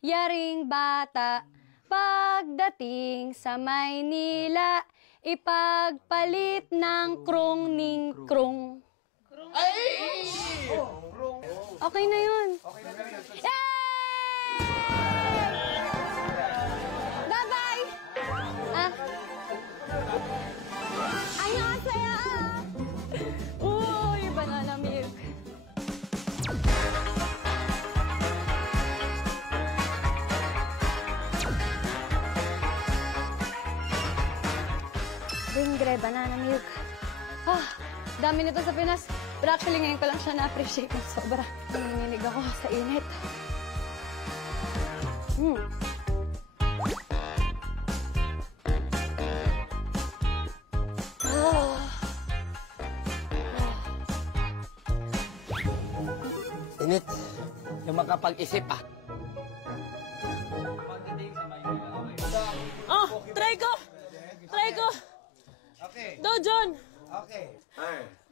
yaring bata. Pagdating sa Maynila, ipagpalit ng krong ning krong. Ay! Okay na yun. Yay! Bye-bye! Annyeonghaseyo! Uy, banana milk. Ringre, banana milk. Dami nito sa Pinas. Pero actually, ngayon ko lang siya na-appreciate ng sobra. Nanginginig ako sa init. Init. Yung makapag-isip Oh, try ko! Try ko! Okay. Dojon! Okay.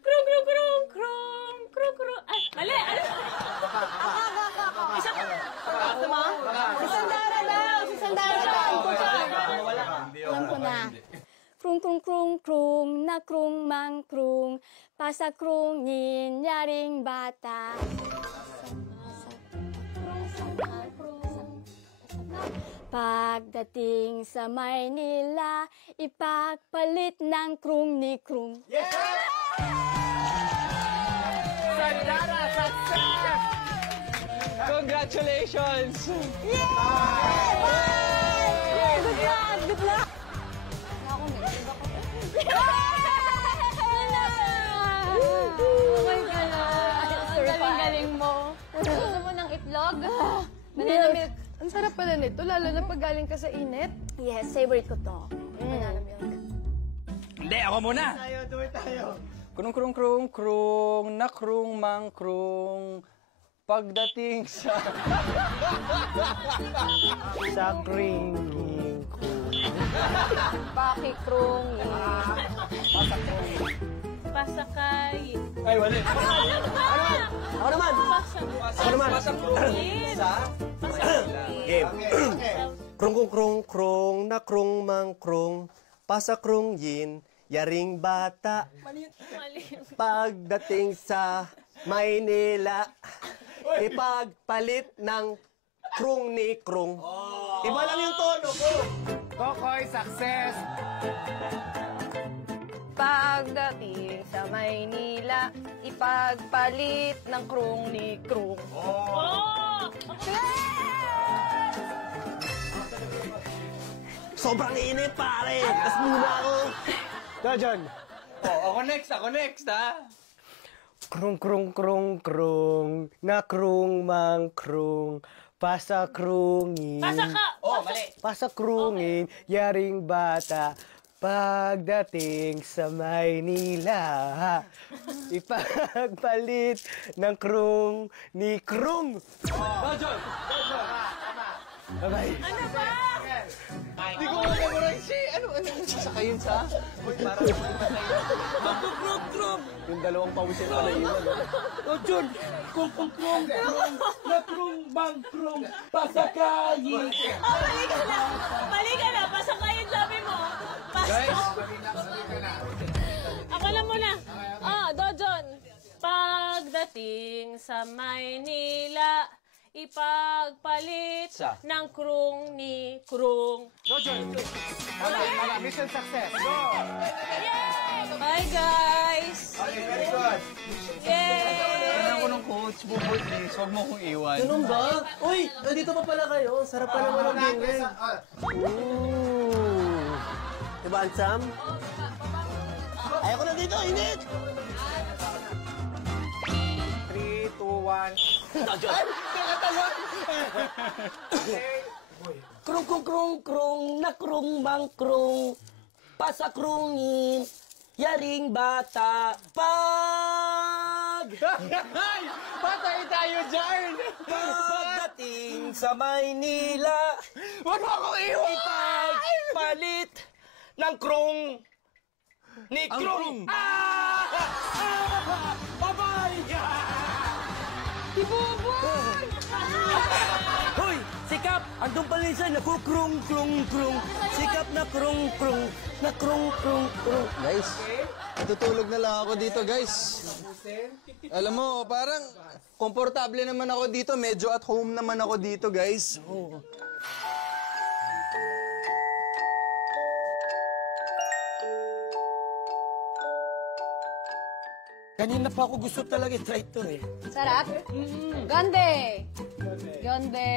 Krong, krong, krong, krong, krong, krong. Ay, mali! Ano? Isa pa! Si Sandara daw! Si Sandara daw! Alam ko na. Krung, krung, krung, krung, na krung, mang krung, pasa krung, nin, yaring bata. Pagdating sa Maynila, ipagpalit ng krung ni krung. Sandara, success! Congratulations! Yay! Good luck! Good luck! Ako may iba ko. Okay ka na. Ang galing-galing mo. Gusto mo ng itlog? Banana milk. Ang sarap pala nito, lalo na pag galing ka sa init. Yes, favorite ko to. Banana milk. Hindi, ako muna! Tayo. Krung, krung, krung, krung, na krung, mang krung, pagdating sa... sa kring, krung. Pakikrung. Pasakay. Ay, wali. Ako naman! Ako naman! Sa? Game. Krung krung krung krung na krung mang krung pasa krung yin yaring bata. Pagdating sa Maynila, ipagpalit ng krung ni krung. Iba lang yung tono ko. Kokoy, success! Pagdating sa Maynila, ipagpalit ng krung ni krung. Sobrang init, pare. Tas muna ako. Dojon. Ako next, ha? Krung krung krung krung na krung mang krung pasa krungin. Pasaka! Mali. Pasa krungin, yaring bata. Pagdating sa Maynila, ipagpalit ng krung ni krung. Dojon! Bye-bye. Ano ba? Hindi ko memorize ano sasakayin sa? Uy, parang Krong! Yung dalawang pawisin pala yun. Dojon! Krung, na krung, bang krung, pasakayin! Mali ka na! Pasakayin sabi mo! Guys! Ako lang muna. Dojon. Pagdating sa Maynila, ipagpalit Sa? ng krung ni krung. Dojon! Mission success! Go! Bye, guys! Okay, very good! Yay! Kailangan ko ng coach, buboy please. Huwag mo kong iwan. Ganun ba? Uy, nandito pa pala kayo. Sarap pa naman ang game. Diba, Ansam? Ayoko na dito, init! 3, 2, 1. Krung krung krung krung na krung mang krung pasa krungin yaring bata pag Patay tayo dyan! pagdating sa Maynila Huwag mo akong iwan! ipagpalit ng krung ni Ang krung. krung. Bye-bye! Hoy, sikap! Andun pala yung sign, krung, krung, krung. Sikap na krung, krung, na krung, krung, krung. Guys, tutulog na lang ako dito, guys. Alam mo, parang komportable naman ako dito. Medyo at home naman ako dito, guys. Oh. Kanina pa ako gusto talaga i-try ito eh. Sarap? Gande! Gande!